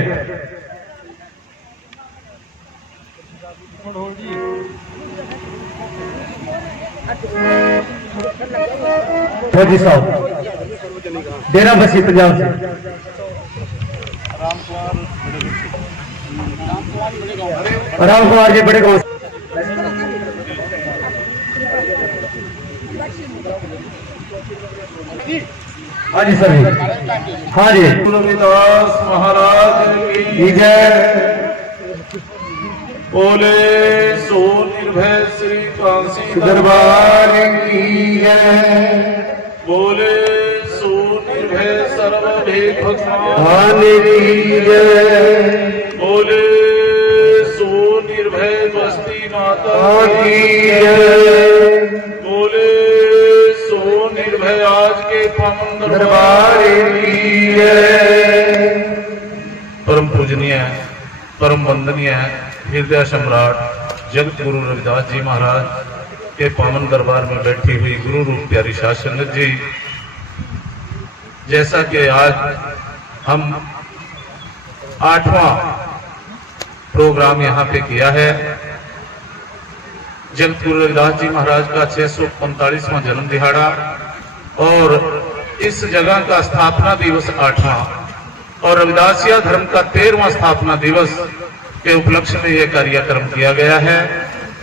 फौजी साहब डेरा बसी पंजाब से राम कुमार जी बड़े गांव। हाँ जी सर, हाँ जी रविदास महाराज की जय। बोले सो निर्भय श्री काशी दरबार की जय। बोले सो निर्भय सर्वभेद भगवान की जय। बोले सो निर्भय बस्ती माता की जय। बोले सो निर्भय आज के पावन दरबार की जय। परम पूजनीय परम वंदनीय हृदय सम्राट जगत गुरु रविदास जी महाराज के पावन दरबार में बैठी हुई गुरु रूप प्यारी साध संगत जी, जैसा कि आज हम 8वां प्रोग्राम यहाँ पे किया है, जगत गुरु रविदास जी महाराज का 645वां जन्म दिहाड़ा और इस जगह का स्थापना दिवस 8वां और रविदासिया धर्म का 13वां स्थापना दिवस के उपलक्ष्य में यह कार्यक्रम किया गया है।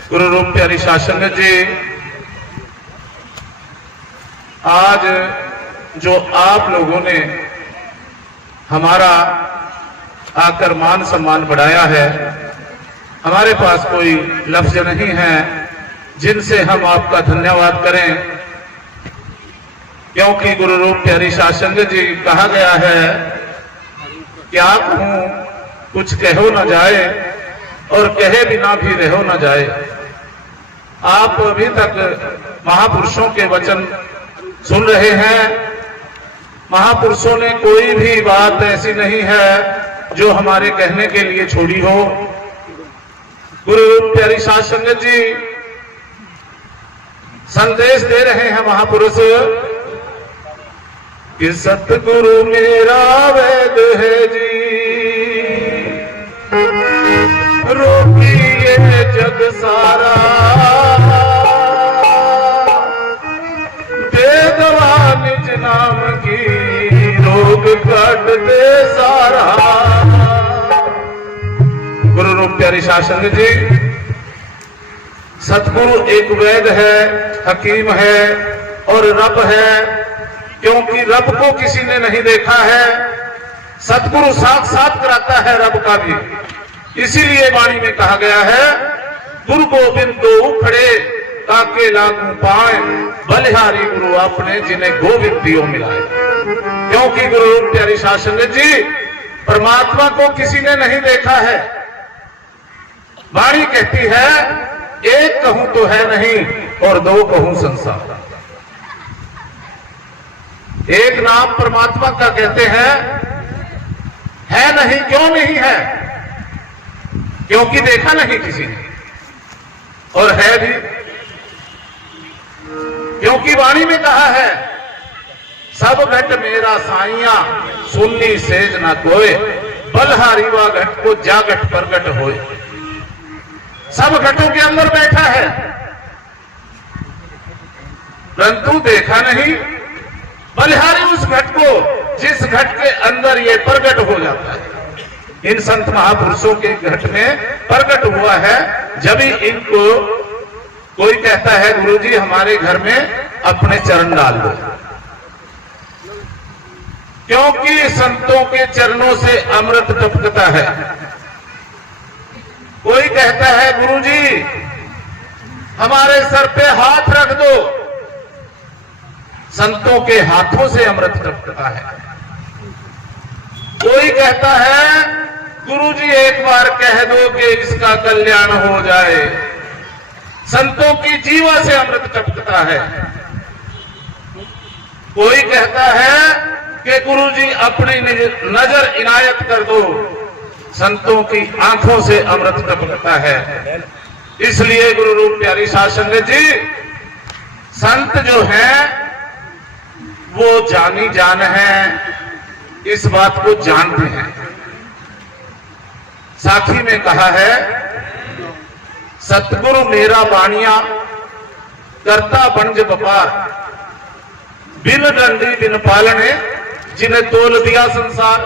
गुरु रूप प्यारी साध संगत जी, आज जो आप लोगों ने हमारा आकर मान सम्मान बढ़ाया है, हमारे पास कोई लफ्ज नहीं है जिनसे हम आपका धन्यवाद करें, क्योंकि गुरु रूप प्यारी साध संगत जी कहा गया है कि आप कहूं कुछ कहो न जाए और कहे बिना भी रहो न जाए। आप अभी तक महापुरुषों के वचन सुन रहे हैं। महापुरुषों ने कोई भी बात ऐसी नहीं है जो हमारे कहने के लिए छोड़ी हो। गुरु प्यारी साध संगत जी संदेश दे रहे हैं महापुरुष कि सतगुरु मेरा वेद है जी, रोकिए जग सारा, बेदवा निज नाम की रोग काट दे सारा। गुरु रूप प्यारी साध संगत जी, सतगुरु एक वेद है, हकीम है और रब है, क्योंकि रब को किसी ने नहीं देखा है। सतगुरु साक्षात कराता है रब का भी, इसीलिए वाणी में कहा गया है गुरु गोविंद दो खड़े ताके लागू पाए, बलिहारी गुरु अपने जिन्हें गोविंद दियो मिलाए। क्योंकि गुरु प्यारी साध संगत जी, परमात्मा को किसी ने नहीं देखा है। वाणी कहती है एक कहूं तो है नहीं और दो कहूं संसार। एक नाम परमात्मा का कहते हैं, है नहीं, क्यों नहीं है? क्योंकि देखा नहीं किसी ने, और है भी क्योंकि वाणी में कहा है सब घट मेरा साइया, सुन्नी सेज ना कोय, बलहारी वा घट को जा घट प्रगट होए। सब घटों के अंदर बैठा है, परंतु देखा नहीं। बलिहारी उस घट को जिस घट के अंदर ये प्रकट हो जाता है, इन संत महापुरुषों के घट में प्रकट हुआ है। जब ही इनको कोई कहता है गुरुजी हमारे घर में अपने चरण डाल दो, क्योंकि संतों के चरणों से अमृत टपकता है। कोई कहता है गुरुजी हमारे सर पे हाथ रख दो, संतों के हाथों से अमृत टपकता है। कोई कहता है गुरुजी एक बार कह दो कि इसका कल्याण हो जाए, संतों की जीवा से अमृत टपकता है। कोई कहता है कि गुरुजी अपनी नजर इनायत कर दो, संतों की आंखों से अमृत टपकता है। इसलिए गुरु रूप प्यारी साध संगत जी, संत जो है वो जानी जान है, इस बात को जानते हैं। साखी में कहा है सतगुरु मेरा बाणिया करता बनज व्यापार, बिन डंडी बिन पालने जिन्हें तोल दिया संसार।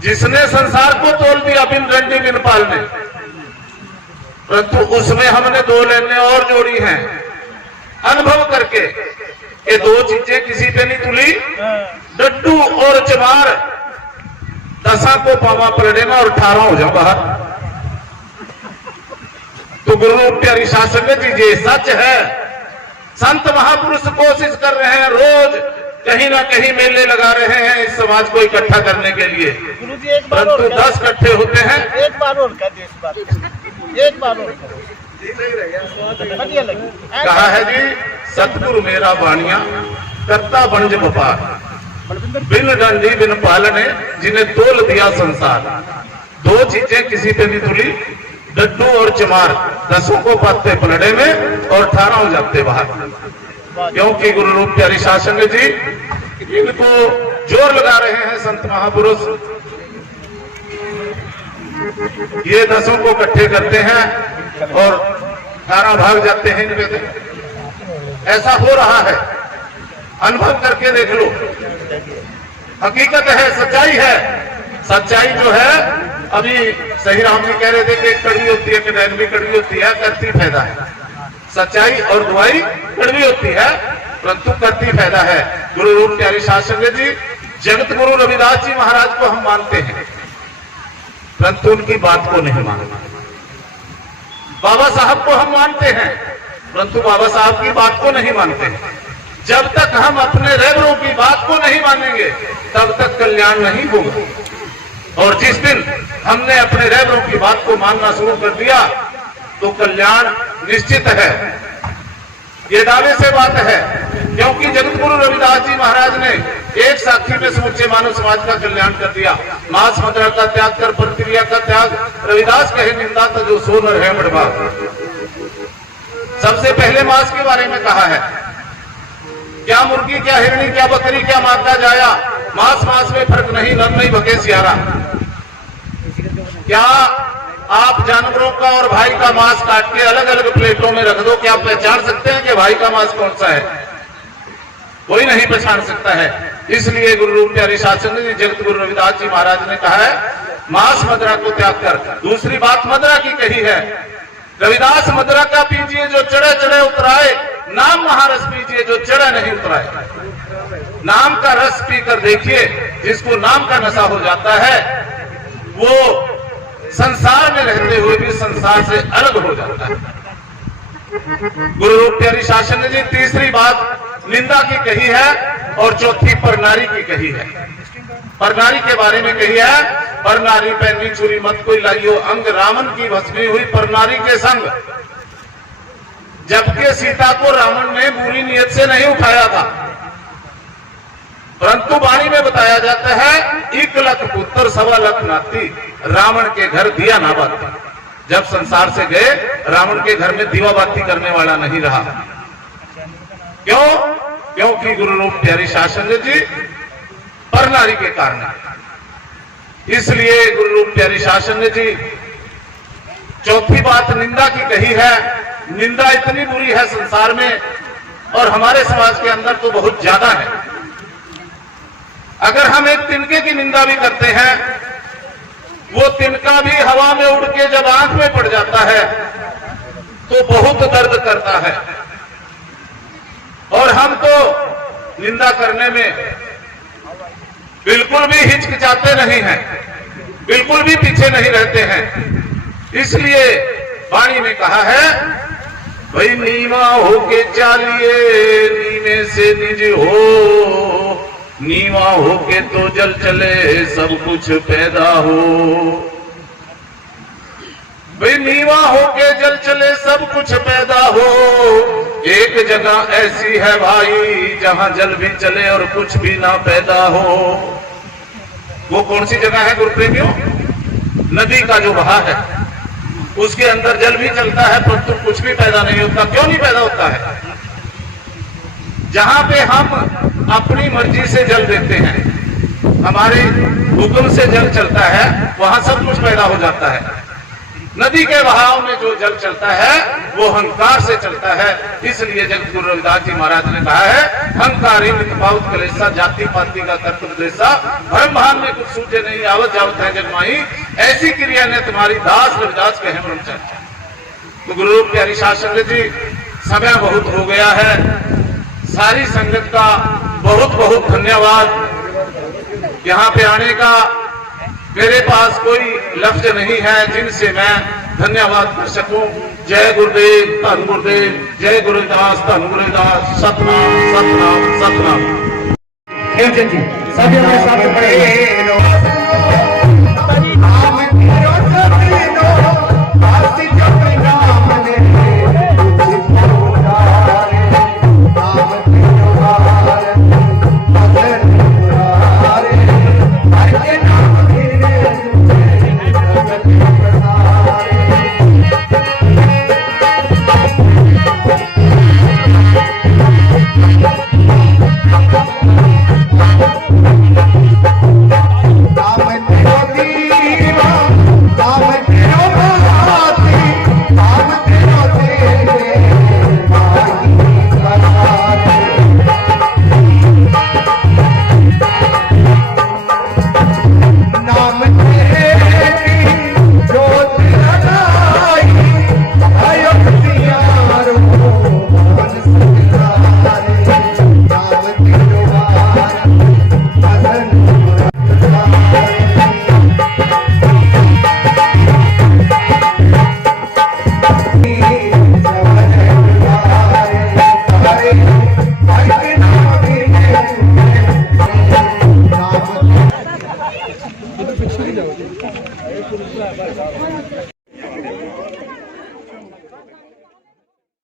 जिसने संसार को तोल दिया बिन डंडी बिन पालने, परंतु उसमें हमने दो लेने और जोड़ी हैं अनुभव करके। ये दो चीजें किसी पे नहीं तुली, डड्डू और चमार। 10 को पावा पलड़े में और 18 हो जाओ बाहर। तो गुरु प्यारी साध संगत जी ये सच है। संत महापुरुष कोशिश कर रहे हैं, रोज कहीं ना कहीं मेले लगा रहे हैं इस समाज को इकट्ठा करने के लिए, परंतु 10 इकट्ठे होते हैं। एक बार और कर दे इस बात, एक बार और कहा है जी सतगुरु मेरा बाणिया करता बनज व्यापार, बिन डंडी बिन पालने जिन्हें तोल दिया संसार। दो चीजें किसी पे नहीं तुली, डड्डू और चमार। 10 को पाते पलड़े में और 18 हो जाते बाहर। क्योंकि गुरु रूप प्यारी साध संगत जी इनको जोर लगा रहे हैं संत महापुरुष। ये 10 को इकट्ठे करते हैं और 18 भाग जाते हैं इनके। ऐसा हो रहा है, अनुभव करके देख लो। हकीकत है, सच्चाई है। सच्चाई जो है, अभी सही राम जी कह रहे थे कि कड़वी होती है कि डैनवी कड़वी होती है, करती फायदा है। सच्चाई और दुआई कड़वी होती है, परंतु करती फायदा है। गुरु रूप प्यारी साध संगत जी, जगत गुरु रविदास जी महाराज को हम मानते हैं, परंतु उनकी बात को नहीं मानते। बाबा साहब को हम मानते हैं, परंतु बाबा साहब की बात को नहीं मानते। जब तक हम अपने रहबरों की बात को नहीं मानेंगे तब तक कल्याण नहीं होगा। और जिस दिन हमने अपने रहबरों की बात को मानना शुरू कर दिया तो कल्याण निश्चित है। ये दावे से बात है, क्योंकि जगत गुरु रविदास जी महाराज ने एक साखी में समूचे मानव समाज का कल्याण कर दिया। मांस मदिरा का त्याग कर प्रतिक्रिया का त्याग, रविदास कहे निंदा तो जो सोनर है बड़वा। सबसे पहले मांस के बारे में कहा है, क्या मुर्गी क्या हिरणी क्या बकरी क्या माता जाया, मांस मांस में फर्क नहीं, नर नहीं भगे सियारा। क्या आप जानवरों का और भाई का मांस काट के अलग अलग प्लेटों में रख दो, क्या आप पहचान सकते हैं कि भाई का मांस कौन सा है? कोई नहीं पहचान सकता है। इसलिए गुरु रूप प्यारी साध संगत जी, जगत गुरु रविदास जी महाराज ने कहा है मांस मदिरा को त्याग कर। दूसरी बात मदिरा की कही है, रविदास मदिरा का पीजिए जो चढ़े चढ़े उतराए, नाम महारस पीजिए जो चढ़े नहीं उतराए। नाम का रस पीकर देखिए, जिसको नाम का नशा हो जाता है वो संसार में रहते हुए भी संसार से अलग हो जाता है। गुरु रूप प्यारी साध संगत जी, तीसरी बात निंदा की कही है और चौथी परनारी की कही है। परनारी के बारे में कही है, परनारी पहनी छुरी मत कोई लाइयो अंग, रावण की भस्मी हुई परनारी के संग। जबकि सीता को रावण ने बुरी नियत से नहीं उठाया था, परंतु वाणी में बताया जाता है 1 लाख पुत्र 1.25 लाख नाती, रावण के घर दिया ना बाती। जब संसार से गए, रावण के घर में दीवा बाती करने वाला नहीं रहा। क्यों? क्योंकि गुरु रूप प्यारी साध संगत जी परनारी के कारण। इसलिए गुरु रूप प्यारी शासन ने जी चौथी बात निंदा की कही है। निंदा इतनी बुरी है संसार में और हमारे समाज के अंदर तो बहुत ज्यादा है। अगर हम एक तिनके की निंदा भी करते हैं, वो तिनका भी हवा में उड़ के जब आंख में पड़ जाता है तो बहुत दर्द करता है। और हम तो निंदा करने में बिल्कुल भी हिचकिचाते नहीं हैं, बिल्कुल भी पीछे नहीं रहते हैं। इसलिए वाणी में कहा है, भाई नीवा होके चालिए नीवे से निज हो, नीवा होके तो जल चले सब कुछ पैदा हो। भाई नीवा होके जल चले सब कुछ पैदा हो। एक जगह ऐसी है भाई जहां जल भी चले और कुछ भी ना पैदा हो। वो कौन सी जगह है गुरुप्रेमियों? नदी का जो बहाव है उसके अंदर जल भी चलता है परंतु कुछ भी पैदा नहीं होता। क्यों नहीं पैदा होता है? जहां पे हम अपनी मर्जी से जल देते हैं, हमारे हुक्म से जल चलता है, वहां सब कुछ पैदा हो जाता है। नदी के बहाव में जो जल चलता है वो अहंकार से चलता है। इसलिए जगत गुरु रविदास जी महाराज ने कहा है, हंकारी मितपाउत कलेसा जाति पाति का कर्तव्यसा, भरम भान में कुछ सूझे नहीं आवत जावत है जगमाई, ऐसी क्रिया ने तुम्हारी दास रविदास कहे ब्रह्मचारी। तो गुरु रूप प्यारी शासन जी समय बहुत हो गया है। सारी संगत का बहुत बहुत धन्यवाद। यहाँ पे आने का मेरे पास कोई लफ्ज नहीं है जिनसे मैं धन्यवाद कर सकूं। जय गुरुदेव, धन गुरुदेव, जय गुरुदास, धन गुरुदास, सतनाम सतनाम सतनाम। खेमचंद जी सभी हमारे साथ खड़े हैं।